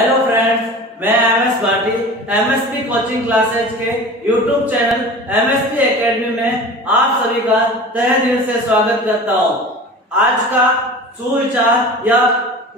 Hello friends, मैं MS Bhati MSP coaching classes के YouTube channel MSP academy में आप सभी का तहे दिल से स्वागत करता हूं। आज का सुविचार या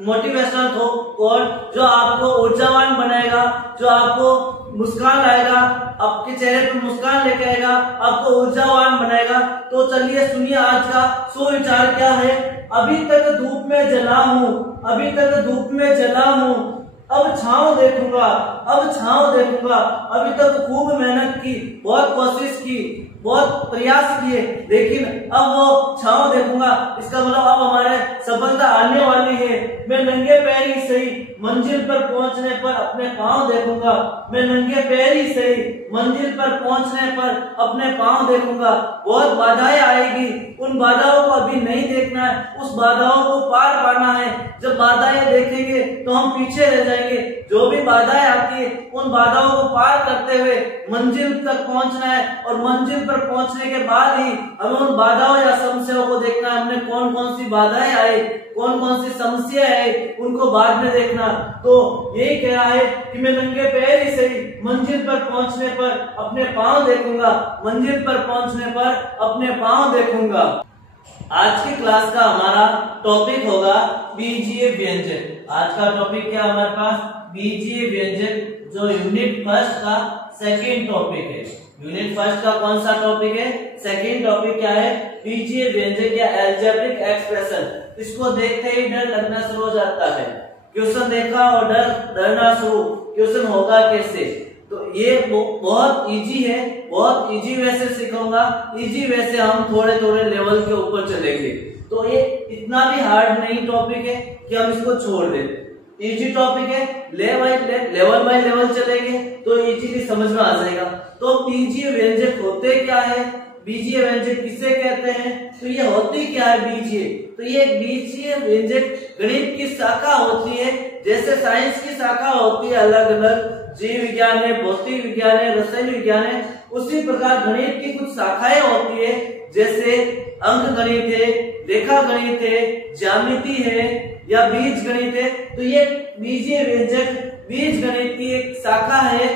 मोटिवेशनल कोट जो आपको ऊर्जावान बनाएगा, जो आपको मुस्कान लाएगा, आपके चेहरे पर मुस्कान लेके आएगा, आपको ऊर्जावान बनाएगा। तो चलिए सुनिए आज का सुविचार क्या है। अभी तक धूप में जला हूँ, अभी तक धूप में जला हूँ, अब छांव देखूंगा, अब छांव देखूंगा। अभी तक खूब मेहनत की, बहुत कोशिश की, बहुत प्रयास किए, लेकिन अब वो छांव देखूंगा। इसका मतलब अब हमारे सफलता आने वाली है। मैं नंगे पैर ही सही मंजिल पर पहुंचने पर अपने पांव देखूंगा, मैं नंगे पैर ही सही मंजिल पर पहुंचने पर अपने पांव देखूंगा। बहुत बाधाएं आएगी, उन बाधाओं को अभी नहीं देखना है, उस बाधाओं को पार पाना है। जब बाधाएं देखेंगे तो हम पीछे रह जाएंगे। जो भी बाधाएं आती है उन बाधाओं को पार करते हुए मंजिल तक पहुंचना है, और मंजिल पर पहुंचने के बाद ही हमें उन बाधाओं या समस्याओं को देखना है। हमने कौन कौन सी बाधाएं आई, कौन कौन सी समस्या है, उनको बाद में देखना। तो यही कह रहा है कि मैं नंगे पैर ही सही मंजिल पर पहुंचने पर अपने पांव देखूंगा, मंजिल पर पहुंचने पर अपने पांव देखूंगा। आज की क्लास का हमारा टॉपिक होगा बीजीय व्यंजक। आज का टॉपिक क्या हमारे पास? बीजीय व्यंजक, जो यूनिट फर्स्ट का सेकेंड टॉपिक है। यूनिट फर्स्ट का कौन सा टॉपिक है? सेकेंड टॉपिक क्या है? बीजीय व्यंजक या अलजेब्रिक एक्सप्रेशन। इसको देखते ही डर लगना शुरू हो जाता है। क्वेश्चन देखा और डरना शुरू, क्वेश्चन होगा कैसे? तो ये बहुत इजी है, बहुत इजी वे से सिखाऊंगा। इजी वे से हम थोड़े थोड़े लेवल के ऊपर चलेंगे। तो ये इतना भी हार्ड नहीं टॉपिक है कि हम इसको छोड़ दें। इजी टॉपिक है, लेवल बाय लेवल चलेंगे तो इजीली समझ में आ जाएगा। तो बीजीय व्यंजक होते क्या है, बीजीय व्यंजक किसे कहते हैं, तो ये होती क्या है बीजीय? तो ये बीजीय व्यंजक गणित की शाखा होती है। जैसे साइंस की शाखा होती है अलग अलग, जीव विज्ञान है, भौतिक विज्ञान है, रसायन विज्ञान है, उसी प्रकार गणित की कुछ शाखाएं होती है। जैसे अंक गणित है, रेखा गणित है, ज्यामिति है या बीज गणित है। तो ये बीजीय व्यंजक बीज गणित की एक शाखा है।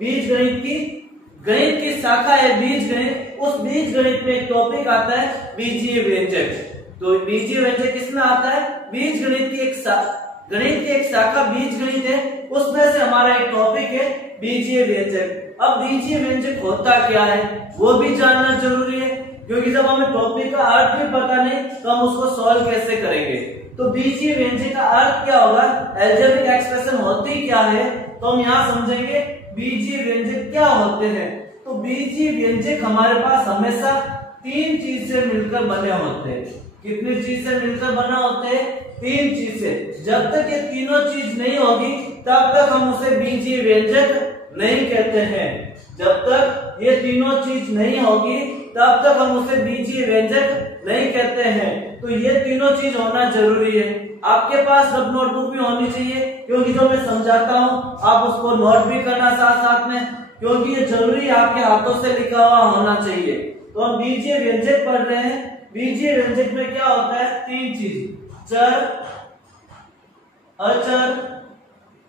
बीज गणित की शाखा है बीज गणित। उस बीज गणित में एक टॉपिक आता है बीजीय व्यंजक। तो बीजीय व्यंजक किसमें आता है? बीज गणित की एक शाखा बीज गणित है, उसमें से हमारा एक टॉपिक है बीजीय व्यंजक। अब बीजीय व्यंजक होता क्या है वो भी जानना जरूरी है, क्योंकि जब हमें टॉपिक का अर्थ भी पता नहीं तो हम उसको सॉल्व कैसे करेंगे। तो बीजीय व्यंजक का अर्थ क्या होगा, अलजेब्रिक एक्सप्रेशन होती क्या है, तो हम यहाँ समझेंगे बीजीय व्यंजक क्या होते हैं। तो बीजीय व्यंजक हमारे पास हमेशा तीन चीज से मिलकर बने होते हैं। कितनी चीज से मिलकर बना होते हैं? तीन चीज से। जब तक ये तीनों चीज नहीं होगी तब तक हम उसे बीजीय व्यंजक नहीं कहते हैं। जब तक ये तीनों चीज नहीं होगी तब तक हम उसे बीजीय व्यंजक नहीं कहते हैं। तो ये तीनों चीज होना जरूरी है। आपके पास सब नोटबुक भी होनी चाहिए, क्योंकि जो मैं समझाता हूँ आप उसको नोट भी करना साथ साथ में, क्योंकि ये जरूरी आपके हाथों से लिखा हुआ होना चाहिए। तो हम बीजीय व्यंजक पढ़ रहे हैं। बीजीय व्यंजक में क्या होता है? तीन चीज, चर, अचर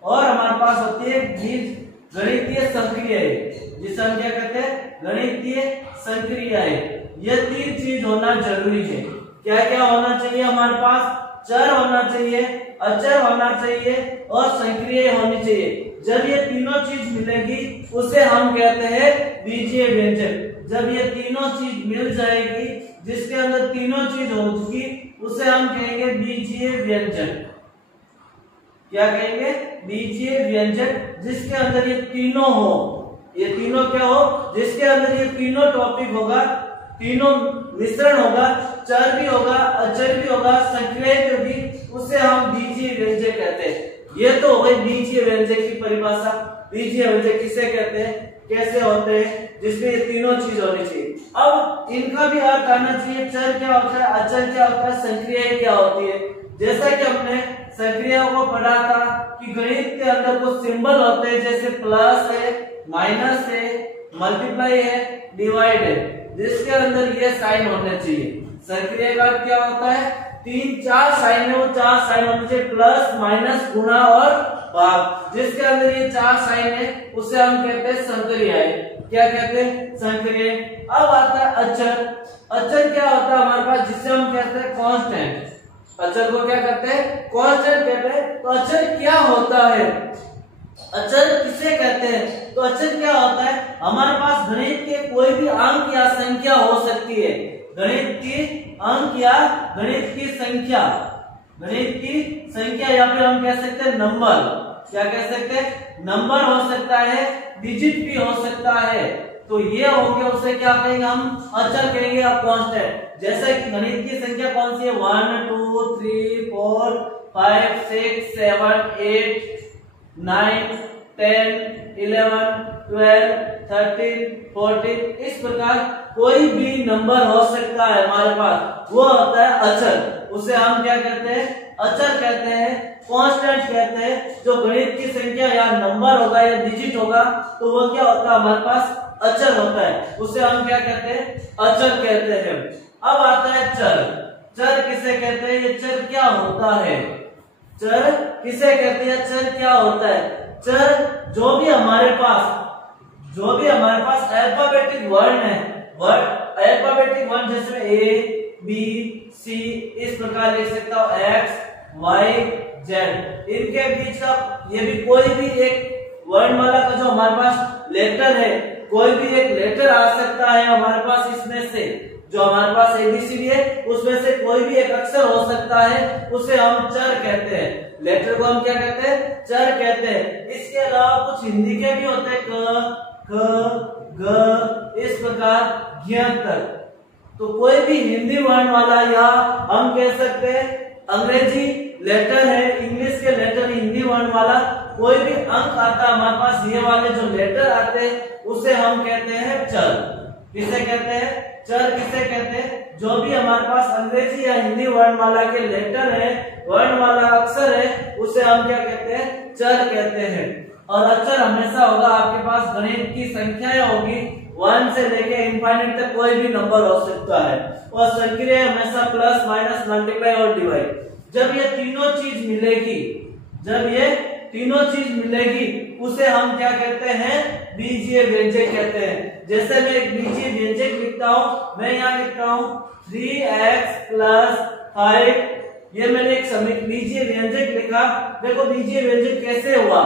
और हमारे पास होती है बीज गणितीय संक्रियाएं, जिसे हम क्या कहते हैं? गणितीय संक्रियाएं। ये तीन चीज होना जरूरी है। क्या क्या होना चाहिए हमारे पास? चर होना चाहिए, अचर होना चाहिए और संक्रियाएं होनी चाहिए। जब ये तीनों चीज मिलेगी उसे हम कहते हैं बीजीय व्यंजक। जब ये तीनों चीज मिल जाएगी, जिसके अंदर तीनों चीज होगी, उसे हम कहेंगे बीजीय व्यंजक। क्या कहेंगे? बीजीय व्यंजक, जिसके अंदर ये तीनों हो। ये तीनों क्या हो? जिसके अंदर ये तीनों टॉपिक होगा, तीनों मिश्रण होगा, चर भी होगा, अचर भी होगा, संक्रिया भी होगी, उसे हम बीजीय व्यंजक कहते हैं। ये तो हो गई बीजीय व्यंजक की परिभाषा। बीजीय व्यंजक किसे कहते हैं, कैसे होते हैं? जिसमें ये तीनों चीज होनी चाहिए। अब इनका भी अर्थ आना चाहिए। चर क्या होता है, अचर क्या होता है, संक्रिया क्या होती है। जैसा कि हमने संक्रियाओं को पढ़ा था कि गणित के अंदर कुछ सिंबल होते हैं, जैसे प्लस है, माइनस है, मल्टीप्लाई है, डिवाइड है, जिसके अंदर ये साइन होने चाहिए। संक्रिया का क्या होता है? तीन चार साइन है, वो चार साइन होने चाहिए, प्लस, माइनस, गुणा और भाग। जिसके अंदर ये 4 साइन है उसे हम कहते हैं संक्रियाएं। क्या कहते हैं? संक्रियाएं। अब आता है अचर। अचर क्या होता है हमारे पास, जिसे हम कहते हैं कांस्टेंट। अचर को क्या कहते हैं? कांस्टेंट कहते हैं। तो अचर क्या होता है? अचर किसे कहते हैं? तो अचर क्या होता है, हमारे पास गणित के कोई भी अंक या संख्या हो सकती है। गणित की अंक या गणित की संख्या, गणित की संख्या या फिर हम कह सकते हैं नंबर। क्या कह सकते हैं? नंबर हो सकता है, डिजिट भी हो सकता है। तो ये हो गया, उसे क्या कहेंगे हम? अचर कहेंगे या कांस्टेंट। जैसे कि गणित की संख्या कौन सी है? 1 2 3 4 5 6 7 8 9 10 11 12 13 14 इस प्रकार कोई भी नंबर हो सकता है हमारे पास, वो होता है अचर। उसे हम क्या कहते हैं? अचर कहते हैं, कांस्टेंट कहते हैं। जो गणित की संख्या या नंबर होगा या डिजिट होगा तो वो क्या होता है हमारे पास? अचर होता है। उसे हम क्या कहते हैं? अचर कहते हैं। अब आता है चर। चर किसे कहते हैं? ये चर क्या होता है? चर किसे कहते हैं? चर क्या होता है? चर जो भी हमारे पास अल्फाबेटिक वर्ण है, अल्फाबेटिक वर्ण जैसे ए बी सी इस प्रकार लिख सकता हूं, एक्स वाई जेड, इनके बीच का ये भी कोई भी एक वर्णमाला का जो हमारे पास लेटर है, कोई भी एक लेटर आ सकता है हमारे पास। इसमें से जो हमारे पास एबीसीडी है उसमें से कोई भी एक अक्षर हो सकता है, उसे हम चर कहते हैं। लेटर को हम क्या कहते हैं? चर कहते हैं। इसके अलावा कुछ हिंदी के भी होते हैं, क ख ग इस प्रकार ज्ञ तक। तो कोई भी हिंदी वर्ण वाला या हम कह सकते हैं अंग्रेजी लेटर है, इंग्लिश के लेटर हिंदी वर्ण वाला कोई भी अंक आता है हमारे पास, ये वाले जो लेटर आते हैं उसे हम कहते हैं चर। किसे कहते हैं? चर किसे कहते हैं? जो भी हमारे पास अंग्रेजी या हिंदी वर्णमाला के लेटर है, वर्णमाला अक्षर है, उसे हम क्या कहते हैं? चर कहते हैं। और अचर हमेशा होगा आपके पास गणित की संख्याएं होगी 1 से लेके इनफाइनाइट तक कोई भी नंबर हो सकता है। और संक्रिया हमेशा प्लस माइनस मल्टीप्लाई और डिवाइड। जब ये तीनों चीज मिलेगी उसे हम क्या कहते हैं? बीजीय व्यंजक कहते हैं। जैसे मैं एक बीजीय व्यंजक लिखता हूं, मैं यहाँ लिखता हूं 3x + 5, ये मैंने एक बीजीय व्यंजक लिखा। देखो बीजीय व्यंजक कैसे हुआ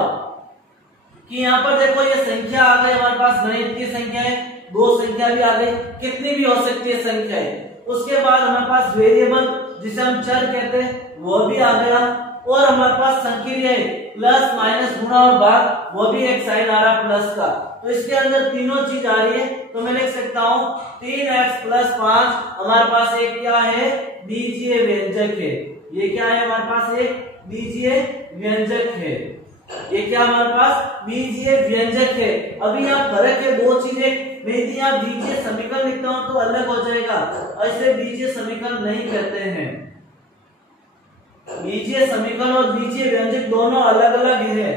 कि यहाँ पर देखो ये संख्या आ गई हमारे पास, गणित की संख्या है, 2 संख्या भी आ गई, कितनी भी हो सकती है संख्याएं। उसके बाद हमारे पास वेरिएबल जिसे हम चर कहते हैं वो भी आ गया, और हमारे पास संक्रियाएं प्लस माइनस गुणा और भाग, वो भी एक साइन आ रहा प्लस का। तो इसके अंदर तीनों चीज आ रही है, तो मैं लिख सकता हूं 3x + 5 हमारे पास एक क्या है? बीजीय व्यंजक है। ये क्या है हमारे पास? एक बीजीय व्यंजक है। ये क्या हमारे पास? बीजीय व्यंजक है। अभी यहाँ फर्क है 2 चीजें। मैं यदि यहाँ बीजीय समीकरण लिखता हूं तो अलग हो जाएगा, ऐसे बीजीय समीकरण नहीं कहते हैं। बीजीय समीकरण और बीजीय व्यंजक दोनों अलग अलग है।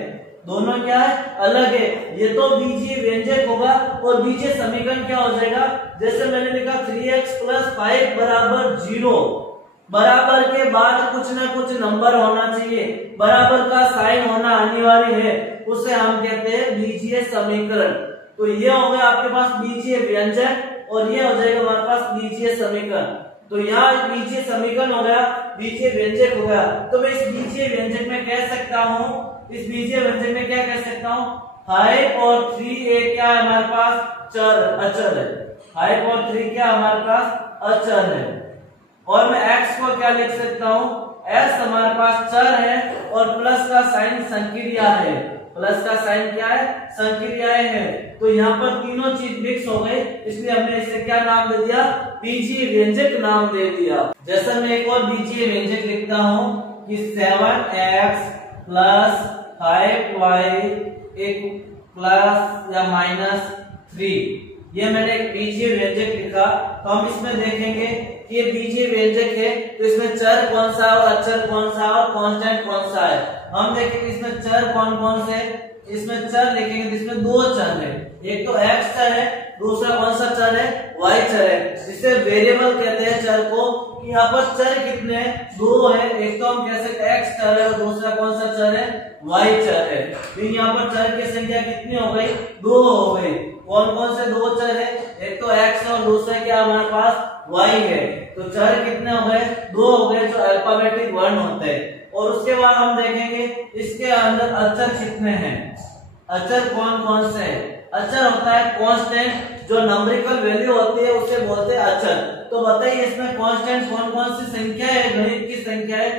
दोनों क्या है? अलग है। ये तो बीजीय व्यंजक होगा और बीजीय समीकरण क्या हो जाएगा? जैसे मैंने लिखा 3x + 5 = 0, बराबर के बाद कुछ ना कुछ नंबर होना चाहिए, बराबर का साइन होना अनिवार्य है, उसे हम कहते हैं बीजीय समीकरण। तो ये हो गया आपके पास बीजीय व्यंजक और ये हो जाएगा हमारे पास बीजीय समीकरण। तो यहाँ बीजीय समीकरण हो गया, बीजीय व्यंजक हो गया। तो मैं इस बीजीय व्यंजक में कह सकता हूँ, इस बीजीय व्यंजक में क्या कह सकता हूँ? 5 और 3 क्या है हमारे पास? चर, अचर है। 5 और 3 क्या हमारे पास? अचर है। और मैं x को क्या लिख सकता हूँ? s हमारे पास चर है और प्लस का साइन संक्रिया है। प्लस का साइन क्या है? संक्रियाएं है। तो यहाँ पर तीनों चीज मिक्स हो गई, इसलिए हमने इसे क्या नाम दे दिया? बीजीय व्यंजक नाम दे दिया। जैसा मैं एक और बीजीय व्यंजक लिखता हूँ कि 7x + 5y एक प्लस या -3, ये मैंने एक बीजीय व्यंजक लिखा। तो हम इसमें देखेंगे कि ये बीजीय व्यंजक है तो इसमें चर कौन सा है और अचर कौन सा है और कांस्टेंट कौन सा है। हम देखेंगे इसमें चर कौन कौन से, इसमें चर लिखेंगे तो इसमें दो चर है, एक तो x चर है, दूसरा कौन सा चर है, y चर है। जिसे वेरिएबल कहते हैं चर को। यहाँ पर चर कितने हैं, दो है, एक तो हम कह सकते हैं x चर है और दूसरा कौन सा चर है, y चर है। तो यहाँ पर चर की संख्या कितनी हो गई, दो हो गई। कौन कौन से दो चर है, एक तो x और दूसरा क्या हमारे पास y है। तो चर कितने हो गए, दो हो गए जो अल्फाबेटिक वर्ण होते हैं। और उसके बाद हम देखेंगे इसके अंदर अचर कितने हैं, अचर कौन कौन से है। अचर होता है कांस्टेंट, जो नंबरिकल वैल्यू होती है उसे बोलते हैं अचर। तो बताइए इसमें कांस्टेंट कौन कौन सी संख्या है, गणित की संख्या है,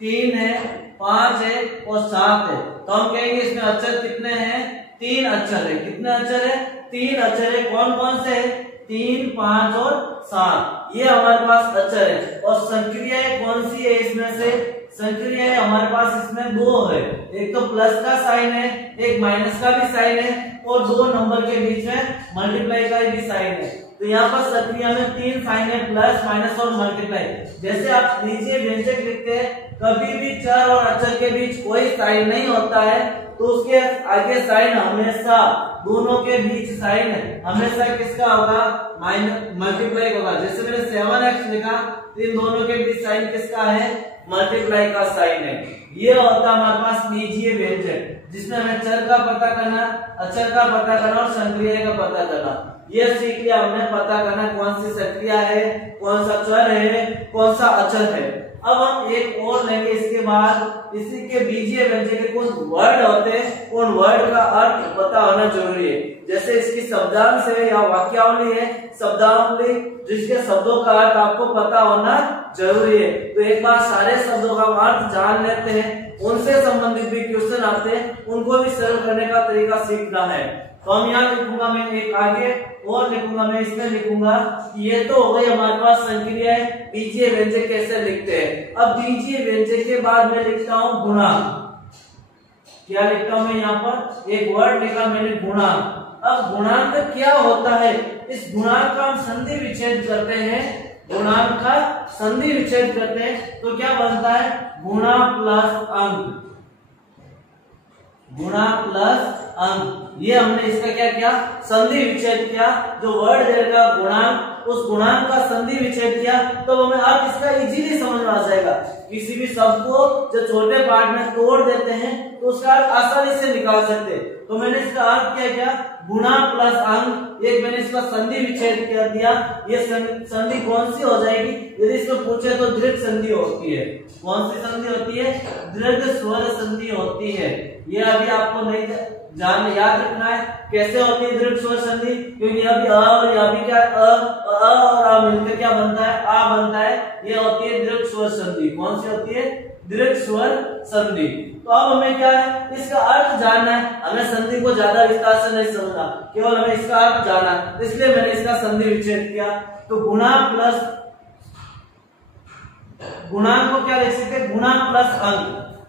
3 है, 5 है और 7 है। तो हम कहेंगे इसमें अचर कितने हैं, 3 अचर है। कितने अचर है, 3 अचर है। कौन कौन से है, 3, 5 और 7, ये हमारे पास अचर है। और संक्रियाएं कौन सी है इसमें से, संक्रियाएं हमारे पास इसमें दो है, एक तो प्लस का साइन है, एक माइनस का भी साइन है और दो नंबर के बीच में मल्टीप्लाई का भी साइन है। तो यहाँ पर संक्रिया में 3 साइन है, प्लस माइनस और मल्टीप्लाई। जैसे आप बीजीय व्यंजक लिखते हैं, कभी भी चर और अचर के बीच कोई साइन नहीं होता है तो उसके आगे साइन हमेशा, दोनों के बीच साइन हमेशा किसका होगा, माइनस मल्टीप्लाई होगा। जैसे मैंने 7x लिखा तो इन दोनों के बीच साइन किसका है, मल्टीप्लाई का साइन है। ये होता है हमारे पास बीजीय व्यंजक, जिसमें हमें चर का पता करना, अचर का पता करना और संक्रिया का पता करना। ये सीख लिया हमने, पता करना कौन सी संक्रिया है, कौन सा चर है, कौन सा अचर है। अब हम एक और लेंगे इसके बाद, इसी के बीजीय व्यंजक के कुछ वर्ड होते हैं, उन वर्ड का अर्थ पता होना जरूरी है। जैसे इसकी शब्दांश है या वाक्यावली है, शब्दावली जिसके शब्दों का अर्थ आपको पता होना जरूरी है। तो एक बार सारे शब्दों का अर्थ जान लेते हैं, उनसे संबंधित भी क्वेश्चन आते हैं, उनको भी सरल करने का तरीका सीखना है। तो हम यहाँ लिखूंगा, मैं एक आगे और लिखूंगा, मैं इसमें लिखूंगा कि ये तो हो गई हमारे पास संक्रिया है, बीजीय व्यंजक कैसे लिखते हैं। अब बीजीय व्यंजक के बाद मैं लिखता हूँ गुणांक। क्या लिखता हूँ मैं, यहाँ पर एक वर्ड लिखा मैंने, गुणांक। अब गुणांक क्या होता है, इस गुणांक का हम संधि विच्छेद करते हैं, गुणांक का संधि विच्छेद करते हैं तो क्या बनता है, गुणा प्लस अंक, गुणा प्लस अंक। ये हमने इसका क्या किया, संधि विच्छेद किया। जो वर्ड देगा गुणांक, उस गुणांक का संधि विच्छेद किया तो हमें अब इसका इजीली समझ में आ जाएगा। किसी भी शब्द को जो छोटे पार्ट में तोड़ देते हैं तो उसका अर्थ आसानी से निकाल सकते हैं। तो मैंने इसका अर्थ क्या, गुणा प्लस अंक। एक मैंने इसका संधि विच्छेद कर दिया। ये संधि कौन सी हो जाएगी, यदि इसको पूछे तो दीर्घ संधि होती है। कौन सी संधि होती है, दीर्घ स्वर संधि होती है। ये अभी आपको नहीं याद रखना है कैसे होती है दीर्घ स्वर संधि, क्योंकि अभी अ और अभी क्या, अ और आ मिलकर क्या बनता है, आ बनता है। ये होती है दीर्घ स्वर संधि। कौन सी होती है, दीर्घ स्वर संधि। तो अब हमें क्या है, इसका अर्थ जानना है, हमें संधि को ज्यादा विस्तार से नहीं समझना, केवल हमें इसका अर्थ जानना है। तो इसलिए मैंने इसका संधि विच्छेद किया। तो गुणा प्लस, गुणांक को क्या लिख सकते हैं, गुणा प्लस अंक,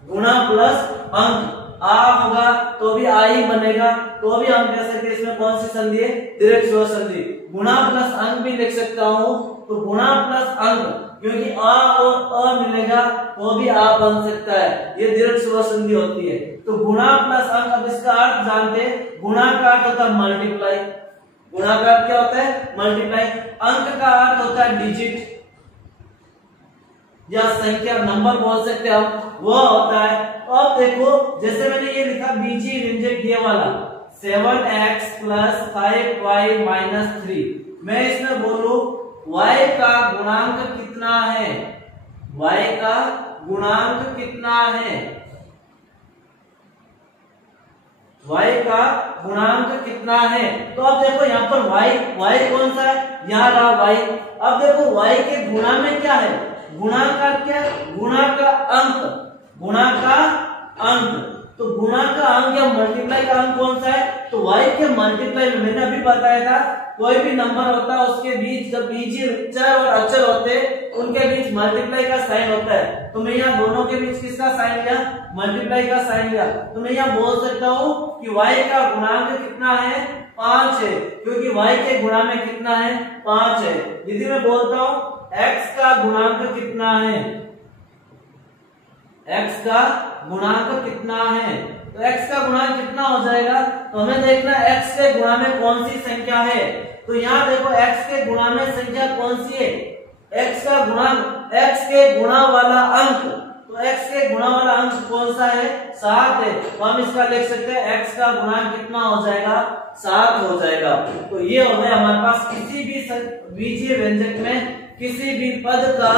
गुणा प्लस अंक। आ होगा तो भी आ ही बनेगा, तो भी हम कह सकते हैं इसमें कौन सी संधि है, दीर्घ स्वर संधि। गुणा प्लस अंक भी लिख सकता हूं, तो गुणा प्लस अंक, क्योंकि आ और अ मिलेगा तो भी आ बन सकता है, ये दीर्घ स्वर संधि होती है। तो गुणा प्लस अंक, अब इसका अर्थ जानते हैं। गुणा का अर्थ होता है मल्टीप्लाई, गुणा का अर्थ क्या होता है, मल्टीप्लाई। अंक का अर्थ होता है डिजिट या संख्या, नंबर बोल सकते हैं हम, वो होता है। अब देखो जैसे मैंने ये लिखा बीजीय व्यंजक ये वाला 7x + 5y - 3, मैं इसमें बोलूं y का गुणांक कितना है, y का गुणांक कितना है, y का गुणांक कितना है। तो अब देखो यहाँ पर y कौन सा है, यहाँ रहा y। अब देखो y के गुणा में क्या है, गुणा का क्या, गुणा का अंक, गुणा का अंक। तो गुणा का अंक या मल्टीप्लाई का अंक कौन सा है, तो y के मल्टीप्लाई में मैंने अभी बताया था, कोई भी नंबर होता है उसके बीच जब बीजीय चर और अचर होते हैं उनके बीच मल्टीप्लाई का साइन होता है। तो मैं यहाँ दोनों के बीच किसका साइन लिया, मल्टीप्लाई का साइन लिया। तो मैं यहाँ बोल सकता हूँ कि y का गुणांक कितना है, 5 है, क्योंकि y के गुणा में कितना है, 5 है। यदि मैं बोलता हूँ x का गुणांक कितना है, x का गुणांक कितना है। तो x का गुणांक कितना हो जाएगा, तो हमें देखना x के गुणा में कौन सी संख्या है। तो यहाँ देखो x के गुणा में संख्या कौन सी है, x का गुणांक, x के गुणा वाला अंक, तो x के गुणा वाला अंक कौन सा है, 7 है। तो हम इसका लिख सकते हैं x का गुणांक कितना हो जाएगा, 7 हो जाएगा। तो ये हो गया हमारे पास किसी भी बीजीय व्यंजक में किसी भी पद का,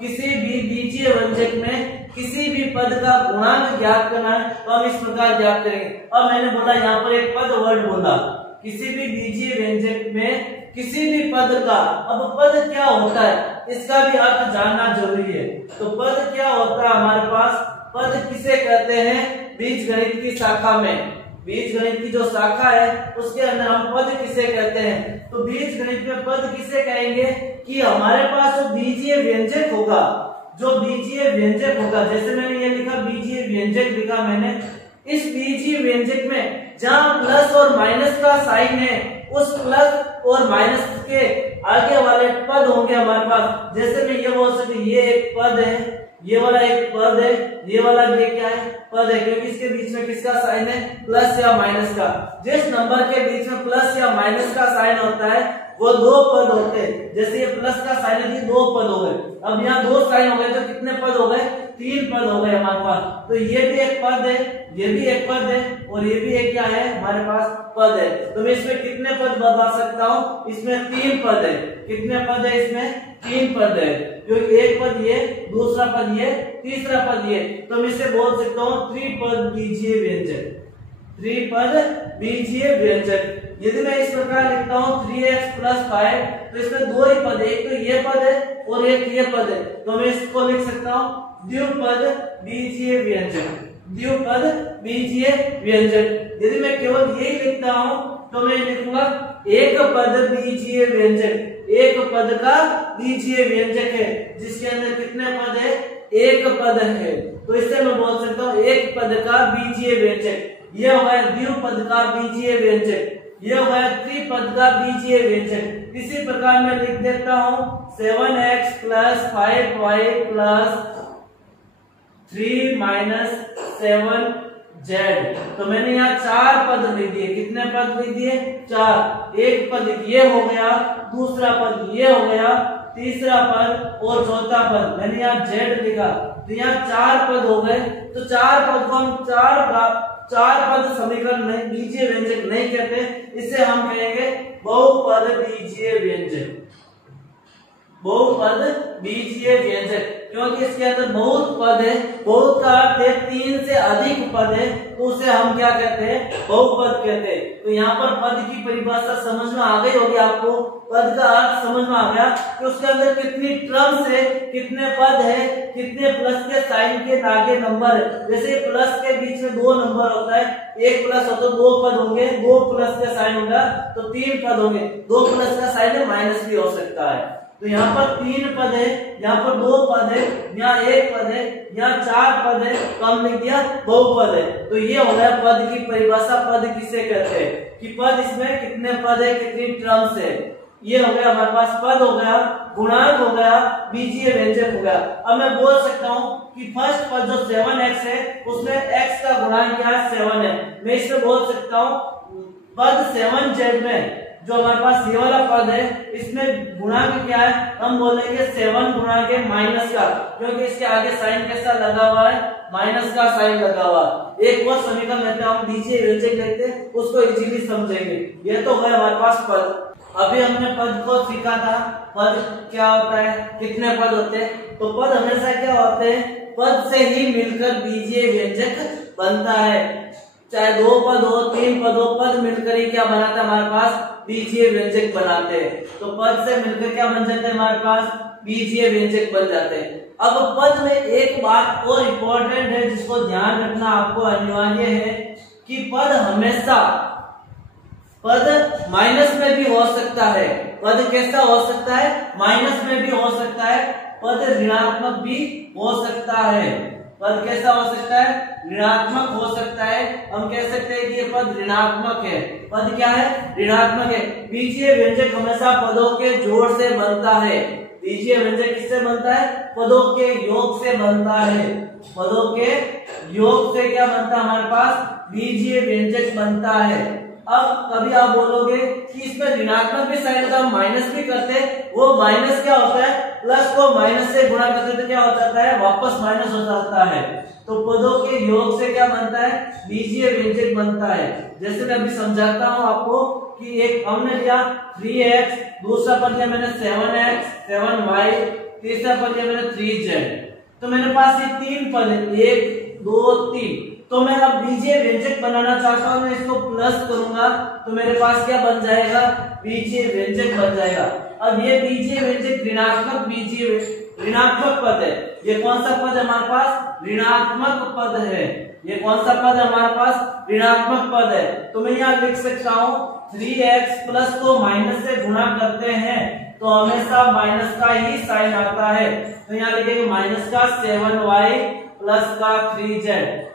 किसी भी बीजीय व्यंजक में किसी भी पद का गुणांक ज्ञात करना है तो हम इस प्रकार ज्ञात करेंगे। अब मैंने बोला यहाँ पर एक पद वर्ड बोला, किसी भी बीजीय व्यंजक में किसी भी पद का, अब पद क्या होता है इसका भी अर्थ जानना जरूरी है। तो पद क्या होता है हमारे पास, पद किसे कहते हैं, बीजगणित की शाखा में, बीजगणित की जो शाखा है उसके अंदर हम पद किसे कहते हैं। तो बीजगणित में पद किसे कहेंगे कि हमारे पास जो बीजीय व्यंजक होगा, जो बीजीय व्यंजक होगा, जैसे मैंने ये लिखा बीजीय व्यंजक लिखा मैंने, इस बीजीय व्यंजक में जहां प्लस और माइनस का साइन है उस प्लस और माइनस के आगे वाले पद होंगे हमारे पास। जैसे मैं ये बोल सकती हूँ ये एक पद है, ये वाला एक पद है, ये वाला भी क्या है, पद है, क्योंकि इसके बीच में किसका साइन है, प्लस या माइनस का। जिस नंबर के बीच में प्लस या माइनस का साइन होता है वो दो पद होते हैं। जैसे ये प्लस का साइन है, दो पद हो गए। अब यहाँ दो साइन हो गए तो कितने पद हो गए, 3 पद हो गए हमारे पास। तो ये भी एक पद है, ये भी एक पद है और ये भी एक क्या है हमारे पास, पद है। तो मैं इसमें कितने पद बता सकता हूँ, इसमें 3 पद है। कितने पद है इसमें, 3 पद है, क्योंकि एक पद ये, दूसरा पद ये, तीसरा पद ये। तो मैं इसे बोल सकता हूँ त्रिपद बीजीय व्यंजक, त्रिपद बीजीय व्यंजक। यदि मैं इस प्रकार लिखता हूँ 3x + 5, तो इसमें दो ही पद है, एक तो ये पद है और एक ये पद है। तो मैं इसको लिख सकता हूँ द्विपद बीजीय व्यंजक, द्विपद बीजीय व्यंजक। यदि मैं केवल यही लिखता हूँ तो मैं लिखूंगा एक पद बीजीय व्यंजक, एक पद का बीजीय व्यंजक है जिसके अंदर कितने पद है, एक पद है। तो इससे मैं बोल सकता हूँ एक पद का बीजीय व्यंजक। यह हो गया द्विपद का बीजीय व्यंजक, यह हो गया त्रिपद का बीजीय व्यंजक। इसी प्रकार मैं लिख देता हूँ 7x + 5y + 3 - 7z। तो मैंने यहाँ 4 पद लिख दिए। कितने पद लिख दिए, 4। एक पद ये हो गया, दूसरा पद ये हो गया, तीसरा पद और चौथा पद मैंने यहाँ z लिखा। तो यहाँ 4 पद हो गए। तो 4 पद को हम चार पद समीकरण नहीं, बीजीय व्यंजक नहीं कहते, इसे हम कहेंगे बहुपद बीजीय व्यंजक, बहुपद बीजीय व्यंजक। क्योंकि इसके अंदर बहुत पद है, बहुत का अर्थ है 3 से अधिक पद है, तो उसे हम क्या कहते हैं, बहुपद कहते हैं। तो यहाँ पर पद की परिभाषा समझ में आ गई होगी आपको, पद का अर्थ समझ में आ गया कि उसके अंदर कितनी टर्म्स है, कितने पद है, कितने प्लस के साइन के आगे नंबर है। जैसे प्लस के बीच में 2 नंबर होता है, एक प्लस हो तो 2 पद होंगे, 2 प्लस का साइन होगा तो 3 पद होंगे, 2 प्लस का साइन है माइनस भी हो सकता है। तो यहाँ पर 3 पद है, यहाँ पर 2 पद है, यहाँ 1 पद है, यहाँ 4 पद है, तो हम लिख दिया बहुपद है। तो ये हो गया पद की परिभाषा, पद किसे कहते हैं कि पद इसमें कितने पद है, कितनी टर्म्स है। ये हो गया हमारे पास, पद हो गया, गुणांक हो गया, बीजीय व्यंजक हो गया। अब मैं बोल सकता हूँ कि फर्स्ट पद जो 7x है उसमें x का गुणांक क्या है, 7 है। मैं इसमें बोल सकता हूँ पद 7z में जो हमारे पास ये वाला पद है इसमें गुणांक क्या है, हम बोलेंगे 7 गुणा के माइनस का, क्योंकि इसके आगे साइन कैसा लगा हुआ है, माइनस का साइन लगा हुआ है। एक और समीकरण लेते हैं हम, बीजीय व्यंजक लेते हैं, उसको इजीली समझेंगे। ये तो है हमारे पास पद। अभी हमने पद को सीखा था, पद क्या होता है, कितने पद होते हैं। तो पद हमेशा क्या होते हैं, पद से ही मिलकर बीजीय व्यंजक बनता है। चाहे 2 पद हो, 3 पद हो, पद मिलकर ही क्या बनाता है हमारे पास, बीजीय व्यंजक बनाते हैं। तो पद से मिलकर क्या बन जाते हैं हमारे पास, बीजीय व्यंजक बन जाते हैं। अब पद में एक बात और इम्पोर्टेंट है जिसको ध्यान रखना आपको अनिवार्य है कि पद हमेशा, पद माइनस में भी हो सकता है। पद कैसा हो सकता है, माइनस में भी हो सकता है, पद ऋणात्मक भी हो सकता है। पद कैसा हो सकता है, ऋणात्मक हो सकता है। हम कह सकते हैं कि ये पद ऋणात्मक है। पद क्या है, ऋणात्मक है। बीजीय व्यंजक हमेशा पदों के जोड़ से बनता है। बीजीय व्यंजक किससे बनता है? पदों के योग से बनता है। पदों के योग से क्या बनता है हमारे पास? बीजीय व्यंजक बनता है। अब कभी आप बोलोगे कि इसमें ऋणात्मक भी साइन होता है, माइनस भी करते, वो माइनस क्या होता है? प्लस को माइनस से गुणा करते तो क्या हो जाता है? वापस माइनस हो जाता है। तो पदों के योग से क्या बनता है? बीजीय व्यंजक बनता है। जैसे मैं अभी समझाता हूँ आपको कि एक हमने लिया 3x, दूसरा पद लिया मैंने 7x 7y, तीसरा पद लिया मैंने 3z। तो मेरे पास ये तीन पद है, 1 2 3। तो मैं अब बीजीय व्यंजक बनाना चाहता हूँ, मैं इसको प्लस करूंगा तो मेरे पास क्या बन जाएगा? बीजीय व्यंजक बन जाएगा। अब ये बीजीय व्यंजक ऋणात्मक पद है। ये कौन सा पद है हमारे पास? ऋणात्मक पद है। ये कौन सा पद है हमारे पास? ऋणात्मक पद है। तो मैं यहाँ लिख सकता हूँ 3x प्लस को माइनस से गुणा करते हैं तो हमेशा माइनस का ही साइन आता है। तो यहाँ लिखेंगे माइनस का 7y प्लस का 3z।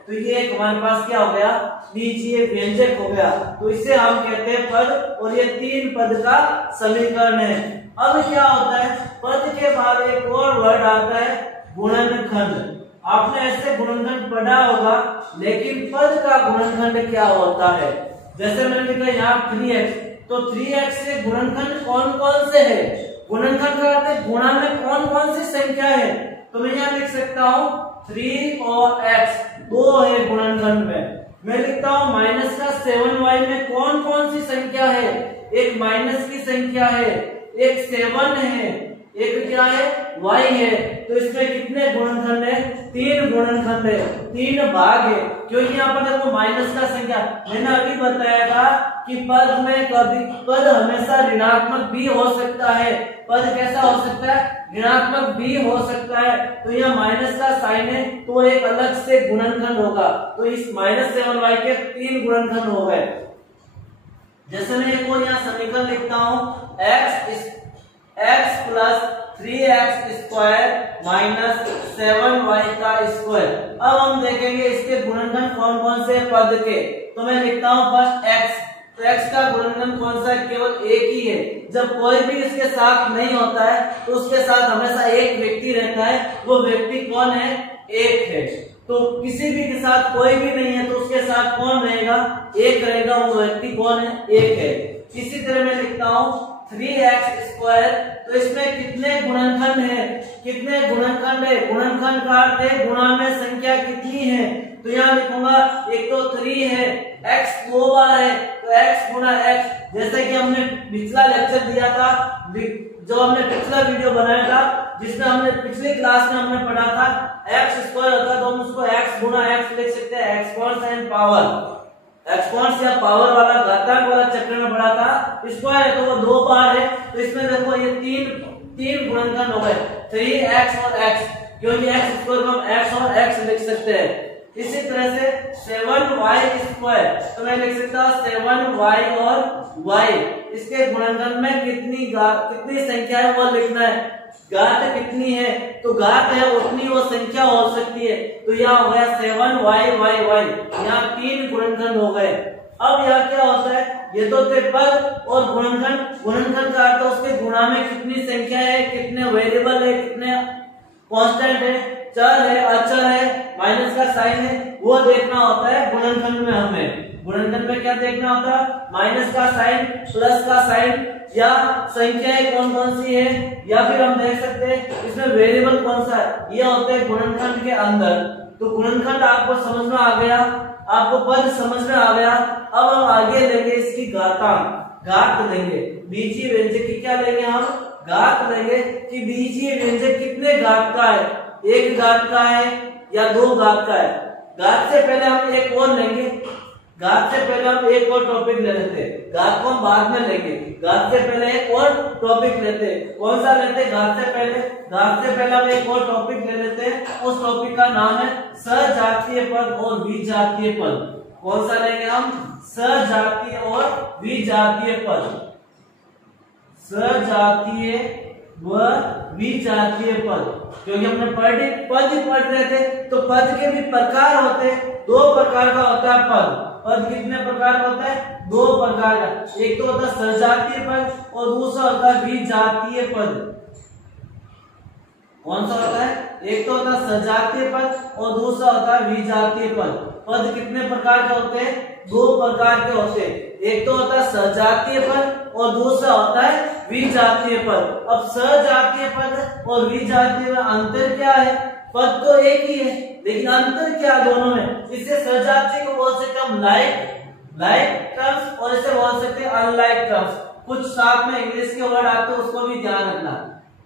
तो ये हमारे पास क्या हो गया? बीजीय व्यंजक हो गया। तो इसे हम कहते हैं पद, और ये तीन पद का समीकरण है। अब क्या होता है? पद के बाद एक और वर्ड आता है गुणनखंड। आपने ऐसे गुणनखंड पढ़ा होगा, लेकिन पद का गुणनखंड क्या होता है? जैसे मैंने लिखा यहाँ 3x, तो 3x से गुणनखंड कौन कौन से है? गुणनखंड का अर्थ है गुणा में कौन कौन सी संख्या है। तो मैं यहाँ लिख सकता हूँ 3 और x दो है गुणनखंड में। मैं लिखता हूँ माइनस का 7y में कौन कौन सी संख्या है? एक माइनस की संख्या है, एक 7 है, एक क्या है? y है। तो इसमें कितने गुणनखंड है? 3 गुणनखंड है, 3 भाग है। क्योंकि यहाँ पर देखो माइनस का संख्या, मैंने अभी बताया था कि पद में कभी पद हमेशा ऋणात्मक भी हो सकता है। पद कैसा हो सकता है? ऋणात्मक भी हो सकता है। तो यहाँ माइनस का साइन है तो एक अलग से गुणनखंड होगा। तो इस -7y के 3 गुणनखंड हो गए। जैसे मैं एक और यहाँ समीकरण लिखता हूँ x plus 3x square minus 7y का स्क्वायर। अब हम देखेंगे इसके गुणनखंड कौन कौन से पद के। तो मैं लिखता हूँ फर्स्ट x, तो x का गुणनखंड कौन सा है? केवल एक ही है। जब कोई भी इसके साथ नहीं होता है तो उसके साथ हमेशा एक व्यक्ति रहता है। वो व्यक्ति कौन है? एक है। तो किसी भी के साथ कोई भी नहीं है तो उसके साथ कौन रहेगा? एक रहेगा। वो व्यक्ति कौन है? एक है। इसी तरह मैं लिखता हूँ 3x स्क्वायर, तो इसमें कितने गुणनखंड है? कितने गुणनखंड है? गुणनखंड का अर्थ है गुणा में संख्या कितनी है। तो यहाँ लिखूंगा एक तो 3 है, x 2 बार है तो x गुणा x। जैसे कि हमने पिछला लेक्चर दिया था, जो हमने पिछला वीडियो बनाया था, जिसमें हमने पिछली क्लास में हमने पढ़ा था x स्क्वायर होता है तो हम उसको x गुणा x लिख सकते हैं। एक्सपोनेंस एंड पावर, एक्सपोनेंस या पावर वाला घातांक वाला चैप्टर में पढ़ा था। स्क्वायर है तो वो 2 बार है। तो इसमें देखो ये तीन गुणनखंड हो गए, 3x और x, क्योंकि x स्क्वायर को हम x और x लिख सकते हैं। इसी तरह से 7y स्क्वायर, तो मैं लिख सकता हूँ 7y और y। इसके गुणनखंड में कितनी संख्या है वो लिखना है। घात कितनी है? तो घात है उतनी वो संख्या हो सकती है। तो यहाँ हो गया 7y, यहाँ 3 गुणनखंड हो गए। अब यहाँ क्या होता है? ये तो थे पद और गुणनखंड। गुणनखंड का अर्थ उसके गुणा में कितनी संख्या है, कितने वेरिएबल है, कितने कांस्टेंट है, चर है, अचर है, माइनस का साइन है, वो देखना होता है गुणनखंड में। हमें गुणनखंड में क्या देखना होता है? माइनस का साइन, प्लस का साइन, या संख्याएं कौन कौन सी है, या फिर हम देख सकते हैं इसमें वेरिएबल कौन सा है। ये होते हैं गुणनखंड के अंदर। तो गुणनखंड आपको समझ में आ गया, आपको पद समझ में आ गया। अब हम आगे लेंगे इसकी घात लेंगे। बीजीय व्यंजक की क्या लेंगे? हम घात लेंगे कि बीजीय व्यंजक कितने घात का है, 1 घात का है या 2 घात का है। घात से पहले हम एक और लेंगे, घात से पहले हम एक और टॉपिक ले लेते हैं। घात को हम बाद में लेंगे, घात से पहले एक और टॉपिक लेते हैं। कौन सा लेते हैं? घात से पहले हम एक और टॉपिक ले लेते हैं। उस टॉपिक का नाम है सजातीय पद और विजातीय पद। कौन सा लेंगे हम? सजातीय और विजातीय पद। सजातीय व विजातीय पद, क्योंकि हमने पद ही पढ़ रहे थे। तो पद के भी प्रकार होते हैं, 2 प्रकार का होता है पद। पद कितने प्रकार का होता है? 2 प्रकार का। एक तो होता है सजातीय पद और दूसरा होता है विजातीय पद। कौन सा होता है? एक तो होता है सजातीय पद और दूसरा होता है विजातीय पद। पद कितने प्रकार के होते हैं? दो प्रकार के होते हैं। एक तो होता है सजातीय पद और दूसरा होता है विजातीय पद। अब सजातीय पद और विजातीय में अंतर क्या है? पद तो एक ही है लेकिन अंतर क्या है दोनों में? इससे सजातीय को बोल सकते हैं हम लाइक टर्म्स और इसे बोल सकते हैं अनलाइक टर्म्स। कुछ साथ में इंग्लिश के वर्ड आते हैं उसको भी ध्यान रखना।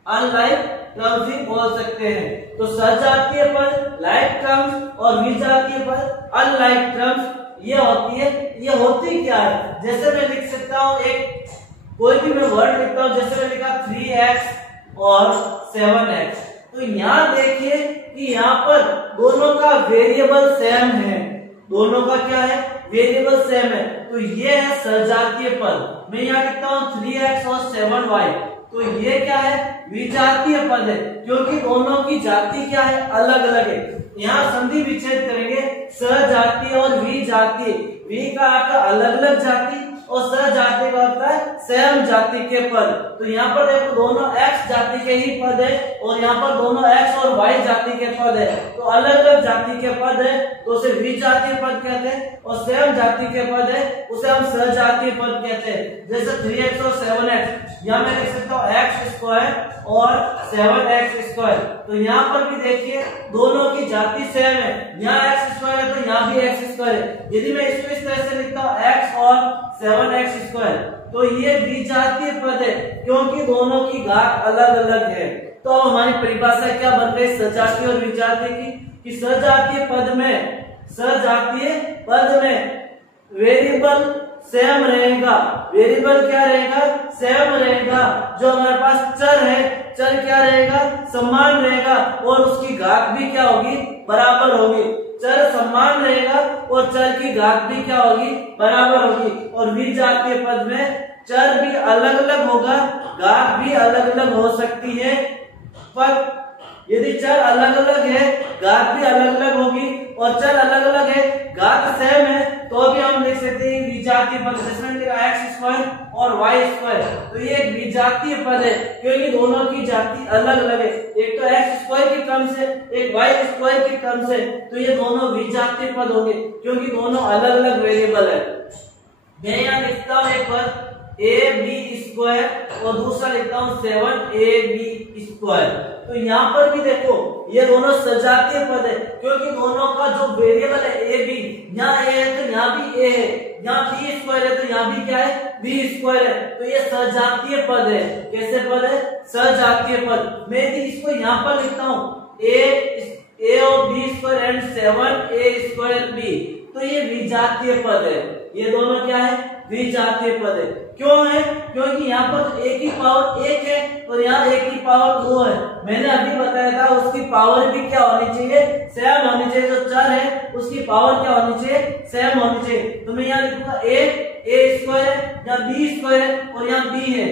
अनलाइक टर्म्स ही बोल सकते हैं। तो सजातीय पद लाइक टर्म्स और विजातीय पद अनलाइक टर्म्स ये होती है। ये होती क्या है? जैसे मैं लिख सकता हूँ एक कोई भी मैं वर्ड लिखता हूँ, जैसे मैं लिखा 3x और 7x, तो यहाँ देखिए कि यहाँ पर दोनों का वेरिएबल सेम है। दोनों का क्या है? वेरिएबल सेम है। तो ये है सजातीय पद। मैं यहाँ लिखता हूँ 3x और 7y, तो ये क्या है? विजातीय पद है, क्योंकि दोनों की जाति क्या है? अलग अलग है। यहाँ संधि विच्छेद करेंगे सजातीय और विजातीय। वी का अर्थ अलग अलग जाति और सजातीय का होता है सेम जाति के पद। तो यहाँ पर देखो दोनों x जाति के ही पद है और यहाँ पर दोनों x और y जाति के पद है। तो अलग अलग जाति के पद है तो उसे विजातीय पद कहते हैं और सेम जाति के पद है उसे हम सजातीय पद कहते हैं। जैसे 3x और 7x, यहाँ मैं लिख सकता हूँ x स्क्वायर और 7x स्क्वायर। तो यहाँ पर भी देखिए दोनों की जाति सेम है। यहाँ x स्क्वायर है तो यहाँ भी x स्क्वायर है। यदि मैं इसको इस तरह से लिखता हूँ x और 7x स्क्वायर, तो ये विजातीय पद है क्योंकि दोनों की घात अलग अलग है। तो अब हमारी परिभाषा क्या बन गई सजातीय और विजातीय की? कि सजातीय पद में वेरिएबल सेम रहेगा। वेरिएबल क्या रहेगा? सेम रहेगा। जो हमारे पास चर है, चर क्या रहेगा? समान रहेगा और उसकी घात भी क्या होगी? बराबर होगी। चर समान रहेगा और चर की घात भी क्या होगी? बराबर होगी। और विजातीय पद में चर भी अलग अलग होगा, घात भी अलग अलग हो सकती है। पर यदि चर अलग अलग है, घात भी अलग अलग होगी और चर अलग अलग है, घात सेम है, तो भी हम लिख सकते हैं विजातीय पद। जिसमें x स्क्वायर और y स्क्वायर, तो ये एक विजातीय पद है क्योंकि दोनों की जाति अलग अलग है। एक तो x स्क्वायर की टर्म से, एक y स्क्वायर की टर्म से, तो ये दोनों विजातीय पद होंगे क्योंकि दोनों अलग अलग वेरिएबल है। मैं यहाँ लिखता हूँ एक पद ab स्क्वायर और दूसरा लिखता हूँ 7ab स्क्वायर। तो यहाँ पर भी देखो ये दोनों सजातीय पद है क्योंकि दोनों का जो वेरिएबल है ab, यहाँ a है तो यहाँ भी a है, यहाँ b स्क्वायर है तो यहाँ भी क्या है? b स्क्वायर है। तो ये सजातीय पद है। कैसे पद है? सजातीय पद। मैं यदि इसको यहाँ पर लिखता हूँ a और b square and 7a square b, तो ये विजातीय पद है। ये दोनों क्या है? विजातीय पद है। क्यों है? क्योंकि यहाँ पर a की पावर 1 है और यहाँ a की पावर 2 है। मैंने अभी बताया था उसकी पावर भी क्या होनी चाहिए? सेम होनी चाहिए। जो चर है उसकी पावर क्या होनी चाहिए? सेम होनी चाहिए। तो मैं यहाँ लिखूंगा a स्क्वायर है, यहाँ b स्क्वायर है और यहाँ b है।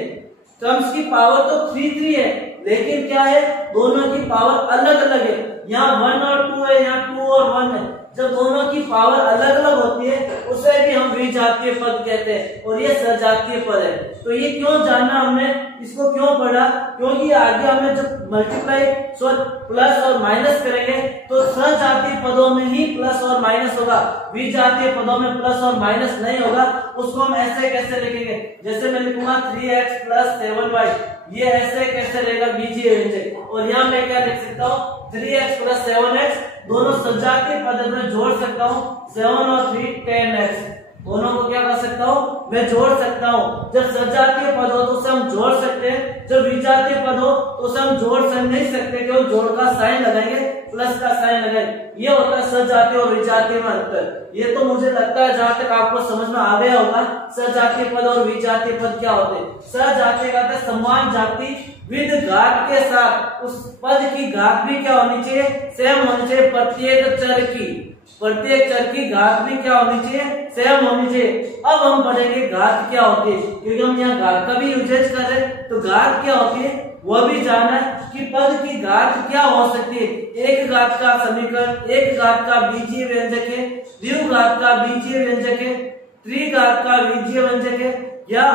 टर्म्स की पावर तो 3 है लेकिन क्या है? दोनों की पावर अलग अलग है। यहाँ 1 और 2 है, यहाँ 2 और 1 है। जब दोनों की पावर अलग अलग होती है उसे भी हम विजातीय पद कहते हैं और ये सजातीय पद है। तो ये क्यों जानना हमने, इसको क्यों पढ़ा? क्योंकि आगे हमें जब मल्टीप्लाई प्लस और माइनस करेंगे तो सजातीय पदों में ही प्लस और माइनस होगा, विजातीय पदों में प्लस और माइनस नहीं होगा। उसको हम ऐसे कैसे लिखेंगे? जैसे मैं लिखूंगा 3x प्लस 7y, ये ऐसे कैसे रहेगा? बीजीय व्यंजक। और यहाँ मैं क्या लिख सकता हूँ? 3x प्लस 7x, दोनों सजातीय पद में जोड़ सकता हूँ। 7 और 3 10x, दोनों को क्या कर सकता हूँ? मैं जोड़ सकता हूँ। जब सजातीय पद हो तो उसे हम जोड़ सकते हैं, जब विजातीय पद हो तो उसे हम जोड़ नहीं सकते, क्यों? जोड़ का साइन लगाएंगे, प्लस का साइन लगाएंगे। ये होता है सजातीय और विजातीय में अंतर। ये तो मुझे लगता है जहां तक आपको समझ में आ गया होगा सजातीय पद और विजातीय पद क्या होते हैं। सजातीय का है समान जाति विद घात के साथ, उस पद की घात भी क्या होनी चाहिए? सेम होनी चाहिए। प्रत्येक चर की घात भी क्या होनी चाहिए? सेम होनी चाहिए। अब हम पढ़ेंगे घात क्या होती है, क्योंकि हम यहाँ घात का भी यूजेज कर रहे हैं, तो घात क्या होती है वह भी जानना है कि पद की घात क्या हो सकती है। एक घात का समीकरण, एक घात का बीजीय व्यंजक है, द्विघात का बीजीय व्यंजक है, त्रिघात का बीजीय व्यंजक है या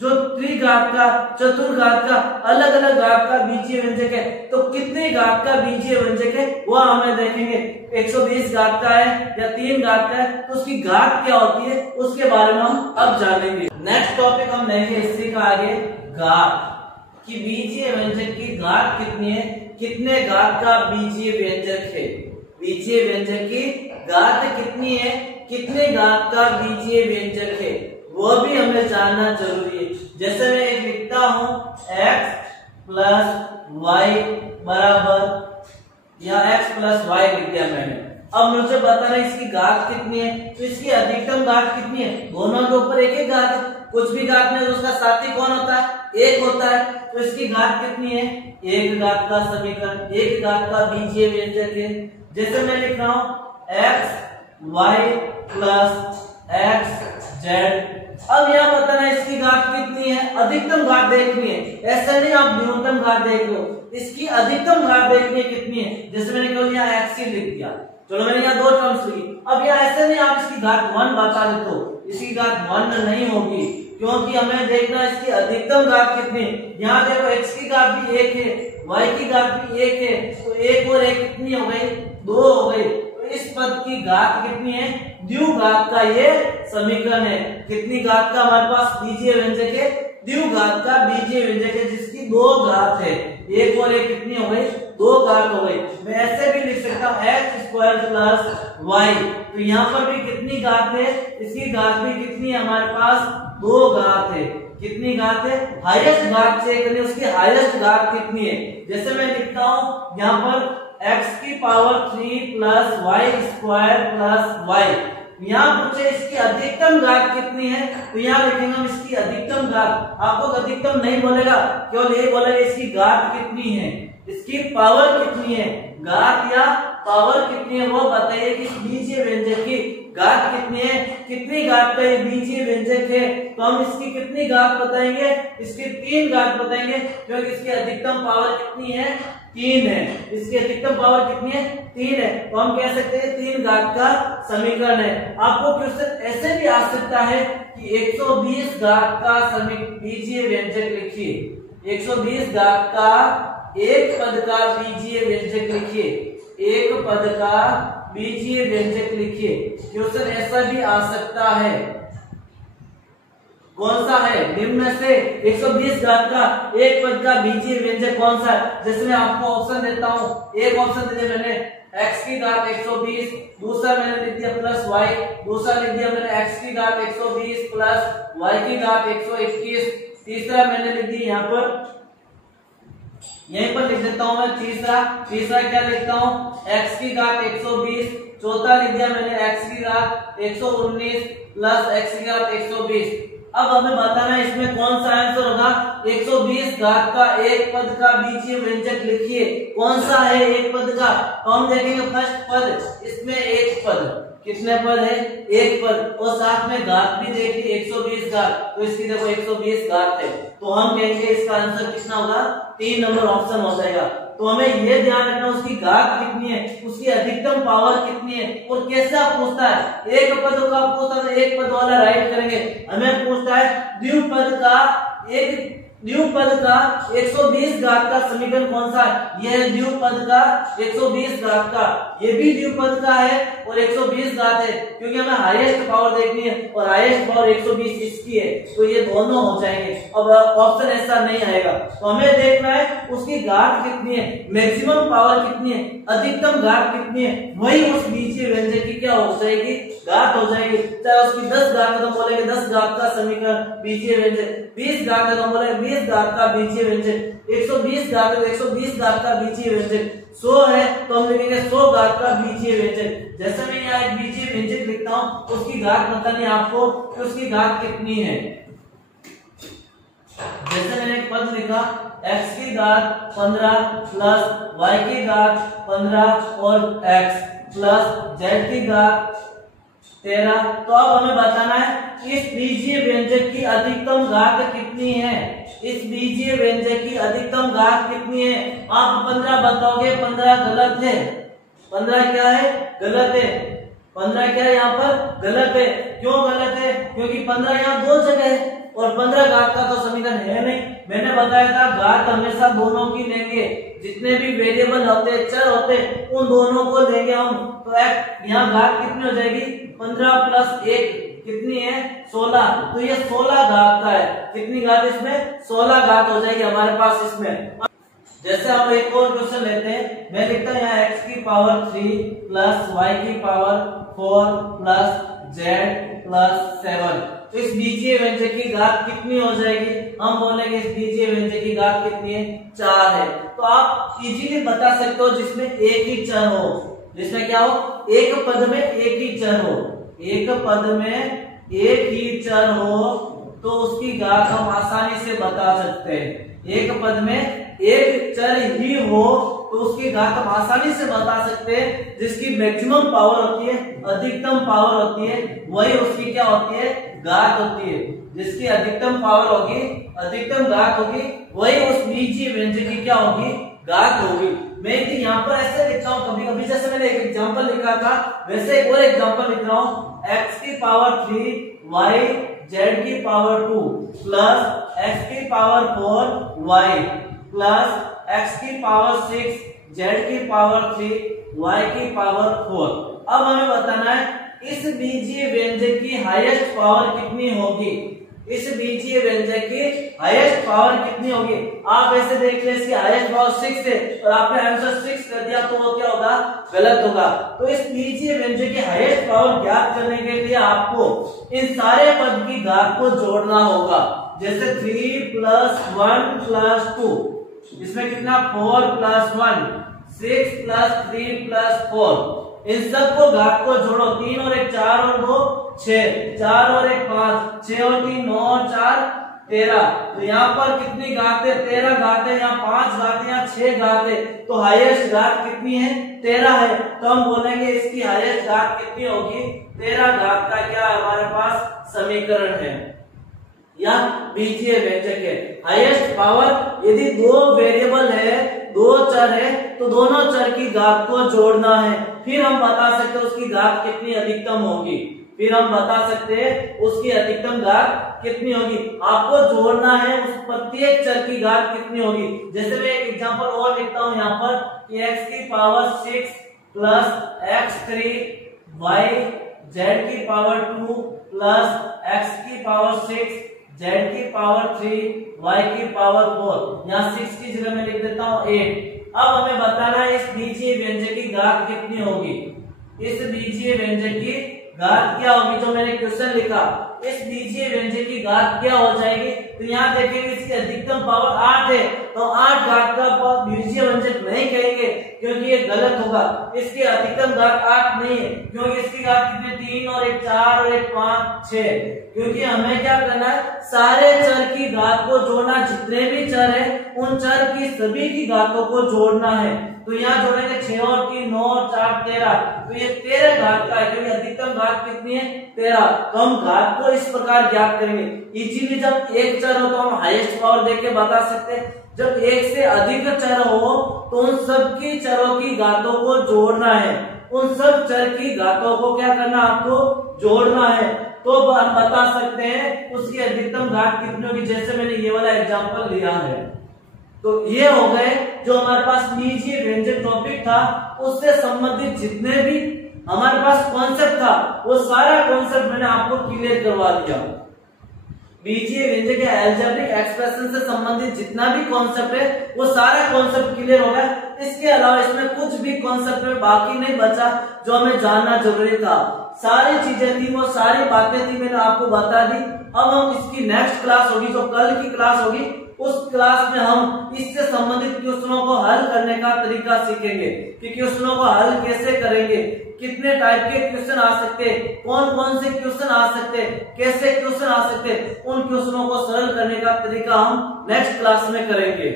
जो त्रिघात का, चतुर्घात का, अलग अलग घात का बीजीय व्यंजक है, तो कितने घात का बीजीय व्यंजक है वो हमें देखेंगे। 120 घात का है या 3 घात का है, तो उसकी घात क्या होती है उसके बारे में हम अब जानेंगे। नेक्स्ट टॉपिक हम लेंगे इसी का आगे, घात की बीजीय व्यंजक की घात कितनी है, कितने घात का बीजीय व्यंजक है, बीजीय व्यंजक की घात कितनी है, कितने घात का बीजीय व्यंजक है, वो भी हमें जानना जरूरी है। जैसे मैं एक लिखता हूं x प्लस वाई बराबर, या x प्लस वाई लिख दिया मैंने। अब मुझे बताना है इसकी घात कितनी है, तो इसकी अधिकतम घात कितनी है, दोनों के ऊपर एक एक घात है, कुछ भी घात में उसका साथी कौन होता है, एक होता है, तो इसकी घात कितनी है, एक घात का समीकरण, एक घात का बीजीय व्यंजक है। जैसे मैं लिख रहा हूं x Y plus x Z. अब यह बताना है इसकी घात कितनी है, अधिकतम घात देखनी है, ऐसा नहीं आप न्यूनतम घात देख लो, इसकी अधिकतम घात देखनी है कितनी है। जैसे मैंने केवल यहाँ x ही लिख दिया, चलो मैंने यहाँ दो टर्म्स लिखी। अब यहाँ ऐसे नहीं आप इसकी घात 1 बचा ले, तो इसकी घात 1 नहीं होगी, क्योंकि हमें देखना है इसकी अधिकतम घात कितनी है। यहाँ देखो x की घात भी 1 है, y की घात भी 1 है, तो 1 और 1 कितनी हो गई, 2 हो गई। तो इस पद की घात कितनी है, द्विघात का ये समीकरण है। कितनी घात का हमारे पास बीजीय व्यंजक है, द्विघात का बीजीय व्यंजक है, जिसकी 2 घात है, 1 और 1 कितनी हो गई, 2 घात हो गई। मैं ऐसे भी लिख सकता हूँ x स्क्वायर प्लस वाई, तो यहाँ पर भी कितनी घात है, इसकी घात भी कितनी है हमारे पास, 2 घात है। कितनी घात है, हाईएस्ट घात चेक करिए, उसकी हाईएस्ट घात कितनी है। जैसे मैं लिखता हूँ यहाँ पर x की पावर 3 प्लस वाई स्क्वायर प्लस वाई, यहाँ पूछे इसकी अधिकतम घात कितनी है, तो यहाँ लिखेंगे हम इसकी अधिकतम घात। आपको अधिकतम नहीं बोलेगा, केवल ये बोलेगा इसकी घात कितनी है, इसकी पावर कितनी है, घात या पावर कितनी है वो बताइए कि इस बीजीय व्यंजक की घात कितनी है, कितनी घात का ये बीजीय व्यंजक है। तो हम इसकी कितनी घात बताएंगे, इसकी 3 घात बताएंगे, क्योंकि इसकी अधिकतम पावर कितनी है, 3 है, इसकी अधिकतम पावर कितनी है, 3 है। तो हम कह सकते हैं 3 घात का समीकरण है। आपको क्वेश्चन ऐसे भी आ सकता है कि 120 घात का बीजीय व्यंजक लिखिए, 120 घात का एक पद का बीजीय व्यंजक लिखिए, एक पद का बीजीय व्यंजक लिखिए। क्वेश्चन ऐसा भी आ सकता है, कौन सा है, निम्न में से 120 घात का एक पद का बीजीय व्यंजक कौन सा है। जैसे मैं आपको ऑप्शन देता हूं, एक ऑप्शन दे दिया मैंने x की घात 120, दूसरा मैंने लिख दिया प्लस y, दूसरा लिख दिया मैंने x की घात 120 प्लस y की घात 121, तीसरा मैंने लिख दिया यहाँ पर, यहीं पर लिख देता हूं मैं तीसरा क्या लिखता हूं, x की घात 120, चौथा लिख दिया मैंने x की घात 119 प्लस x की घात 120। अब हमें बताना है इसमें कौन सा आंसर होगा। 120 घात का एक पद का बीजीय व्यंजक लिखिए, कौन सा है एक पद का। तो हम देखेंगे फर्स्ट पद, इसमें एक पद, कितने पद है, एक पद, और साथ में घात भी देखिए 120 घात, तो इसकी देखो 120 घात है, तो हम कहेंगे इसका आंसर कितना होगा, 3 नंबर ऑप्शन हो जाएगा। तो हमें यह ध्यान रखना उसकी घात कितनी है, उसकी अधिकतम पावर कितनी है, और कैसा पूछता है, एक पद का पूछता है एक पद वाला राइट करेंगे, हमें पूछता है द्विपद का, एक द्विपद का 120 घात का समीकरण कौन सा है, यह है द्विपद का 120 घात का, ये भी द्विपद का है और 120 घात है, क्योंकि हमें हाईएस्ट पावर देखनी है और हाईएस्ट पावर 120 इसकी है, तो ये दोनों हो जाएंगे। अब ऑप्शन ऐसा नहीं आएगा, तो हमें देखना है उसकी घात कितनी है, मैक्सिमम पावर कितनी है, अधिकतम घात कितनी है, वही उस बीजीय व्यंजक की क्या हो जाएगी, घात हो जाएगी। चाहे उसकी 10 घात है तो बोलेंगे 10 घात का समीकरण बीजीय व्यंजक, 20 घात है तो बोलेंगे 20 घात का बीजीय व्यंजक, 120 घात है तो 120 घात का बीजीय व्यंजक, 100 है तो हम लिखेंगे 100 घात का बीजीय व्यंजक। जैसे मैं यहाँ एक बीजीय व्यंजक लिखता हूँ, उसकी घात बतानी है आपको कि उसकी घात कितनी है। जैसे मैंने एक पद लिखा x की घात 15 प्लस y की घात 15 और x प्लस z की घात 13, तो अब हमें बताना है इस बीजीय व्यंजक की अधिकतम घात कितनी है, इस बीजीय व्यंजक की अधिकतम घात कितनी है। आप 15 बताओगे, 15 गलत है, 15 क्या है, गलत है, 15 क्या है यहाँ पर गलत है। क्यों गलत है, क्योंकि 15 यहाँ दो जगह है और 15 घात का तो समीकरण है नहीं। मैंने बताया था घात हमेशा दोनों की लेंगे, जितने भी वेरिएबल होते हैं, चर होते हैं, उन दोनों को लेंगे हम। तो यहाँ घात कितनी हो जाएगी, 15 प्लस 1 कितनी है, 16। तो ये 16 घात का है। कितनी घात इसमें, 16 घात हो जाएगी हमारे पास इसमें। जैसे हम एक और क्वेश्चन लेते हैं, मैं लिखता हूँ यहाँ x की पावर 3 प्लस y की पावर 4 प्लस z प्लस 7। तो इस बीजीय व्यंजक की घात कितनी हो जाएगी, हम बोलेंगे इस बीजीय व्यंजक की घात कितनी है, 4 है। तो आप इजीली बता सकते हो जिसमें एक ही चर हो, जिसमें क्या हो, एक पद में एक ही चर हो, एक पद में एक ही चर हो तो उसकी घात हम आसानी से बता सकते हैं। एक पद में एक चर ही हो तो उसकी घात हम आसानी से बता सकते हैं। जिसकी मैक्सिमम पावर होती है, अधिकतम पावर होती है, वही उसकी क्या होती है, घात होती है। जिसकी अधिकतम पावर होगी, अधिकतम घात होगी, वही उस बीजीय व्यंजक की क्या होगी, घात होगी। मैं यहाँ पर ऐसे लिख रहा हूँ, कभी कभी जैसे मैंने एक एग्जांपल लिखा था वैसे एक और एग्जांपल लिख रहा हूँ। x की पावर 3 y z की पावर 2 प्लस x की पावर 4 y प्लस x की पावर 6 z की पावर 3 y की पावर 4। अब हमें बताना है इस बीजीय व्यंजक की हाईएस्ट पावर कितनी होगी, इस बीजीय व्यंजक की हाईएस्ट पावर कितनी होगी। आप ऐसे देख ले इसकी हाईएस्ट पावर 6 है और आपने आंसर 6 कर दिया तो वो क्या होगा, गलत होगा। तो इस बीजीय व्यंजक की हाईएस्ट पावर ज्ञात करने के लिए आपको इन सारे पद की घात को जोड़ना होगा। जैसे 3 प्लस 1 प्लस 2, इसमें कितना 4 प्लस 1 6 प्लस 3 प्लस 4। इन सबको घात को जोड़ो, 3 और 1 4 और 2 6, 4 और 1 5, 6 और 3 9 और 4 13। तो यहाँ पर कितनी घात है, 13 घात है, यहाँ 5 घात है, यहाँ 6 घात है। तो हाईएस्ट घात कितनी है, 13 है। तो हम बोलेंगे इसकी हाईएस्ट घात कितनी होगी, 13 घात का क्या हमारे पास समीकरण है या बीजीय व्यंजक है। हाईएस्ट पावर यदि दो वेरिएबल है, दो चर है, तो दोनों चर की घात को जोड़ना है, फिर हम बता सकते हैं उसकी घात कितनी अधिकतम होगी, फिर हम बता सकते हैं उसकी अधिकतम घात कितनी होगी। आपको जोड़ना है उस प्रत्येक चर की घात कितनी होगी। जैसे मैं एक एग्जांपल और लिखता हूं यहाँ पर कि x की power 6 plus x3 y z की पावर 2 प्लस x की पावर 6 z की पावर 3 y की पावर 4। यहाँ 6 की जगह मैं लिख देता हूँ 8। अब हमें बताना है इस बीजीय व्यंजक की घात कितनी होगी, इस बीजीय व्यंजक की घात क्या होगी। जो मैंने क्वेश्चन लिखा, इस बीजीय व्यंजक की घात क्या हो जाएगी। तो यहाँ देखेंगे इसकी अधिकतम पावर 8 है, तो 8 घात का बीजीय व्यंजक नहीं कहेंगे क्योंकि ये गलत होगा। इसकी अधिकतम घात 8 नहीं है क्योंकि इसकी घात कितनी, 3 और 1 4 और 1 5 6। क्योंकि हमें क्या करना है, सारे चर की घात को जोड़ना, जितने भी चर है उन चर की सभी की घातों को जोड़ना है। तो यहाँ जोड़ेंगे 6 और 3 9 और 4 13। तो ये 13 घात का है क्योंकि अधिकतम घात कितनी है, 13। तो हम घात को इस प्रकार ज्ञात करेंगे। इजीली जब एक चर हो तो हम हाईएस्ट पावर देख के बता सकते हैं। जब एक से अधिक चर हो तो उन सबकी चरों की घातों को जोड़ना है, उन सब चर की घातों को क्या करना, आपको जोड़ना है। तो हम बता सकते हैं उसकी अधिकतम घात कितनी होगी। जैसे मैंने ये वाला एग्जांपल लिया है। तो ये हो गए जो हमारे पास बीजीय व्यंजक टॉपिक था, उससे संबंधित जितने भी हमारे पास कॉन्सेप्ट था वो सारा कॉन्सेप्ट मैंने आपको क्लियर करवा दिया। बीजीय व्यंजक या अलजेब्रिक एक्सप्रेशन से संबंधित जितना भी कॉन्सेप्ट है वो सारा कॉन्सेप्ट क्लियर हो गया। इसके अलावा इसमें कुछ भी कॉन्सेप्ट में बाकी नहीं बचा जो हमें जानना जरूरी था। सारी चीजें थी, वो सारी बातें थी, मैंने आपको बता दी। अब हम इसकी नेक्स्ट क्लास होगी, जो कल की क्लास होगी, उस क्लास में हम इससे संबंधित क्वेश्चनों को हल करने का तरीका सीखेंगे कि क्वेश्चनों को हल कैसे करेंगे, कितने टाइप के क्वेश्चन आ सकते, कौन कौन से क्वेश्चन आ सकते, कैसे क्वेश्चन आ सकते, उन क्वेश्चनों को सरल करने का तरीका हम नेक्स्ट क्लास में करेंगे।